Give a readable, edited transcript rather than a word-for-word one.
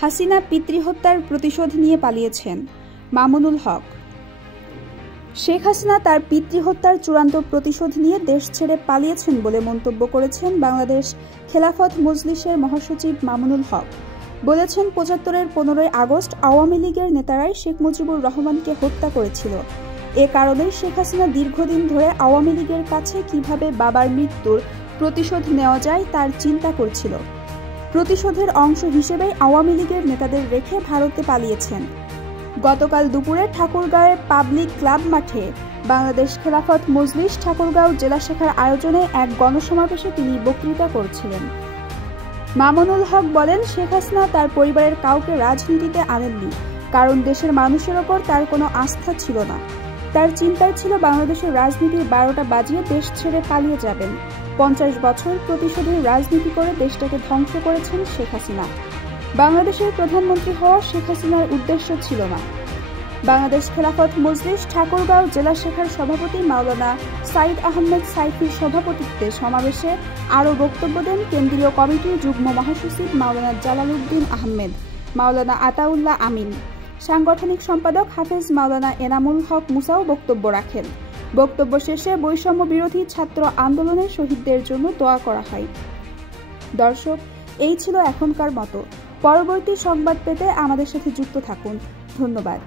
হাসিনা পিতৃহত্যার প্রতিশোধ নিয়ে পালিয়েছেন। মামুনুল হক। শেখ হাসিনা তার পিতৃহত্যার চূড়ান্ত প্রতিশোধ নিয়ে দেশ ছেড়ে পালিয়েছেন বলে মন্তব্য করেছেন বাংলাদেশ খেলাফত মজলিসের মহাসচিব মামুনুল হক। বলেছেন, ৭৫-এর ১৫ই আগস্ট আওয়ামী লীগের নেতারাই শেখ মুজিবুর রহমানকে হত্যা করেছিল। এ কারণেই শেখ হাসিনা দীর্ঘদিন ধরে আওয়ামী লীগের কাছে কিভাবে বাবার মৃত্যুর প্রতিশোধ নেওয়া যায় তার চিন্তা করছিল। প্রতিশোধের অংশ হিসেবেই আওয়ামী লীগের নেতাদের রেখে ভারতে পালিয়েছেন। গতকাল দুপুরে ঠাকুরগাঁওয়ের পাবলিক ক্লাব মাঠে বাংলাদেশ খেলাফত মজলিস ঠাকুরগাঁও জেলা শাখার আয়োজনে এক গণসমাবেশে তিনি বক্তৃতা করছিলেন। মামুনুল হক বলেন, শেখ হাসিনা তার পরিবারের কাউকে রাজনীতিতে আনেননি, কারণ দেশের মানুষের ওপর তার কোনো আস্থা ছিল না। তার চিন্তায় ছিল বাংলাদেশের রাজনীতির ১২টা বাজিয়ে দেশ ছেড়ে পালিয়ে যাবেন। ৫০ বছর প্রতিশোধের রাজনীতি করে দেশটাকে ধ্বংস করেছেন শেখ হাসিনা। বাংলাদেশের প্রধানমন্ত্রী হওয়া শেখ হাসিনার উদ্দেশ্য ছিল না। বাংলাদেশ খেলাফত মজলিস ঠাকুরগাঁও জেলা শাখার সভাপতি মাওলানা সাইদ আহমেদ সাইফির সভাপতিত্বে সমাবেশে আরও বক্তব্য দেন কেন্দ্রীয় কমিটির যুগ্ম মহাসচিব মাওলানা জালালউদ্দিন আহমেদ, মাওলানা আতাউল্লাহ আমিন। সাংগঠনিক সম্পাদক হাফেজ মাওলানা এনামুল হক মুসাও বক্তব্য রাখেন। বক্তব্য শেষে বৈষম্য বিরোধী ছাত্র আন্দোলনের শহীদদের জন্য দোয়া করা হয়। দর্শক, এই ছিল এখনকার মতো। পরবর্তী সংবাদ পেতে আমাদের সাথে যুক্ত থাকুন। ধন্যবাদ।